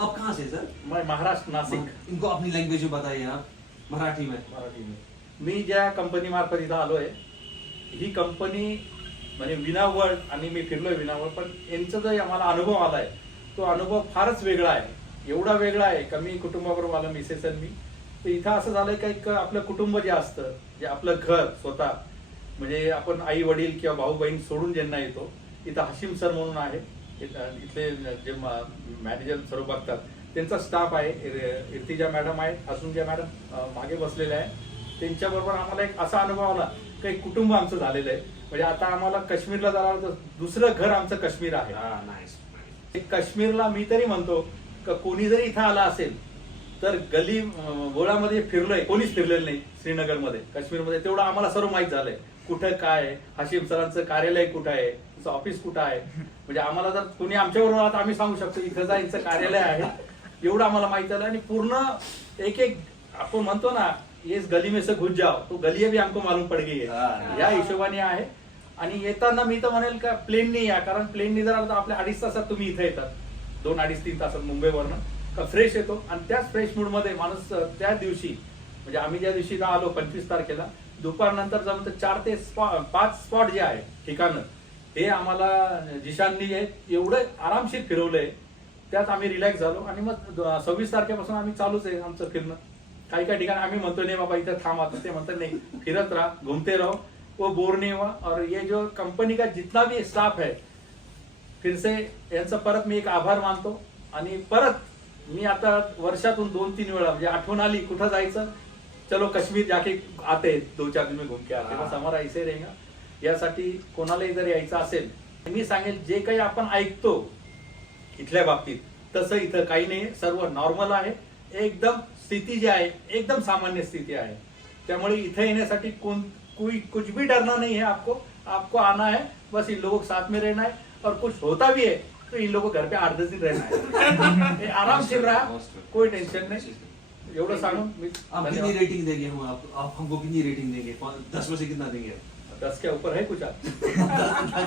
आप कहाँ से सर? मैं महाराष्ट्र नाशिक. इनको अपनी लैंग्वेज में बताइए आप, मराठी में. मी ज्या कंपनी मार्फत इथं आलोय, ही कंपनी म्हणजे विनावळ, आणि मी फिरलोय विनावळ, पण यांचा जो आम्हाला अनुभव आलाय तो अनुभव फारच वेगळा आहे. एवढा वेगळा आहे का मी कुटुंबाबरोबर आलो, मिसेस आणि मी. तर इथं असं झालंय का एक आपलं कुटुंब जे असतं, जे आपलं घर स्वतः, म्हणजे आपण आई वडील किंवा भाऊ बहीण सोडून ज्यांना येतो, इथं हशीम सर म्हणून आहे, इथले जे मॅनेजर सर्व बघतात त्यांचा स्टाफ आहे. इर्तिजा मॅडम आहेत, असूनच्या मॅडम मागे बसलेल्या आहे. त्यांच्याबरोबर आम्हाला एक असा अनुभव आला की एक कुटुंब आमचं झालेलं आहे. म्हणजे आता आम्हाला काश्मीरला जाणार तर दुसरं घर आमचं काश्मीर आहे. काश्मीरला मी तरी म्हणतो का कोणी जरी इथं आला असेल तर गली बोळामध्ये फिरलोय, कोणीच फिरलेलं नाही श्रीनगरमध्ये. काश्मीरमध्ये तेवढं आम्हाला सर्व माहित झालंय कुठं काय आहे, हशीम सरांचं कार्यालय कुठं आहे, तुमचं ऑफिस कुठं आहे. म्हणजे आम्हाला जर कोणी आमच्याबरोबर आला तर आम्ही सांगू शकतो इथं जा, यांचं कार्यालय आहे. एवढं आम्हाला माहित झालं. आणि पूर्ण एक एक आपण म्हणतो ना, येस गली में से घुस जाओ तो गली भी हमको मालूम पड़ गई है, या हिशोबाने आहे. आणि येताना मी तर म्हणेल का प्लेननी या, कारण प्लेननी जर आलं तर आपल्या 2.5 तासात तुम्ही इथे येतात, 2, 2.5-3 तासात मुंबईवरनं का फ्रेश येतो. आणि त्याच फ्रेश मूड मध्ये माणूस त्या दिवशी, म्हणजे आम्ही ज्या दिवशी इथं आलो 25 तारखेला दुपारनंतर जमत 4 ते 5 स्पॉट जे आहे ठिकाणं, हे आम्हाला जिशाननी एवढं आरामशीर फिरवलंय, त्यात आम्ही रिलॅक्स झालो. आणि मग 26 तारखेपासून आम्ही चालूच आहे आमचं फिरणं. काही काही ठिकाणी आम्ही म्हणतो नाही बाबा इथं थांब, आता ते म्हणतात नाही, फिरत राहा, घूमते रहो, वो बोर नहीं हुआ. और ये जो कंपनी का जितना भी स्टाफ है, फिर से यांचा परत मी एक आभार मानतो. आणि परत मी आता वर्षातून 2-3 वेळा म्हणजे आठवण आली कुठं जायचं, चलो कश्मीर जाके आते, 2-4 दिन में घूम के आते, बस हमारा ऐसे रहेगा. यासाठी कोणालाही जर यायचं असेल, मी सांगेल जे काही आपण ऐकतो इथल्या बाबतीत तसं इथं काही नाही, सर्व नॉर्मल आहे. एकदम स्थिती जी आहे एकदम सामान्य स्थिती आहे. त्यामुळे इथे येण्यासाठी कोई कुछ भी डरना नहीं है. आपको आना है, बस इन लोगों के साथ में रहना है. और कुछ होता भी है तो इन लोगों को घर पे 8-10 दिन रहना है. आराम से रहा, कोई टेंशन नहीं. एवढं सांगून मी आप कितनी रेटिंग देंगे हम, आप हमको कितनी रेटिंग देंगे, 10 में से कितना देंगे? 10 के ऊपर है कुछ आप?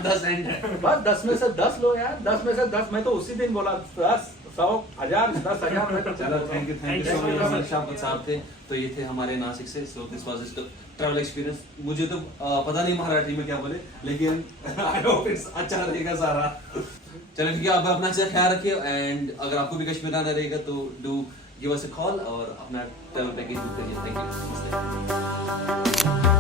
10 एंड है बस 10 में से 10 लो यार, 10 में से 10. मैं तो उसी दिन बोला 10, 100, 1000, 10,000 में तो चलो थैंक यू सो मच. हमारे शाम साहब थे, तो ये थे हमारे नासिक से. सो दिस वाज द ट्रैवल एक्सपीरियंस. मुझे तो पता नहीं मराठी में क्या बोले, लेकिन आई होप इट्स अच्छा रहेगा सारा. चलो ठीक है, आप अपना अच्छा ख्याल रखिए. एंड अगर आपको भी कश्मीर आना रहेगा तो do give us a call और अपना ट्रैवल पैकेज बुक करिए. Thank you.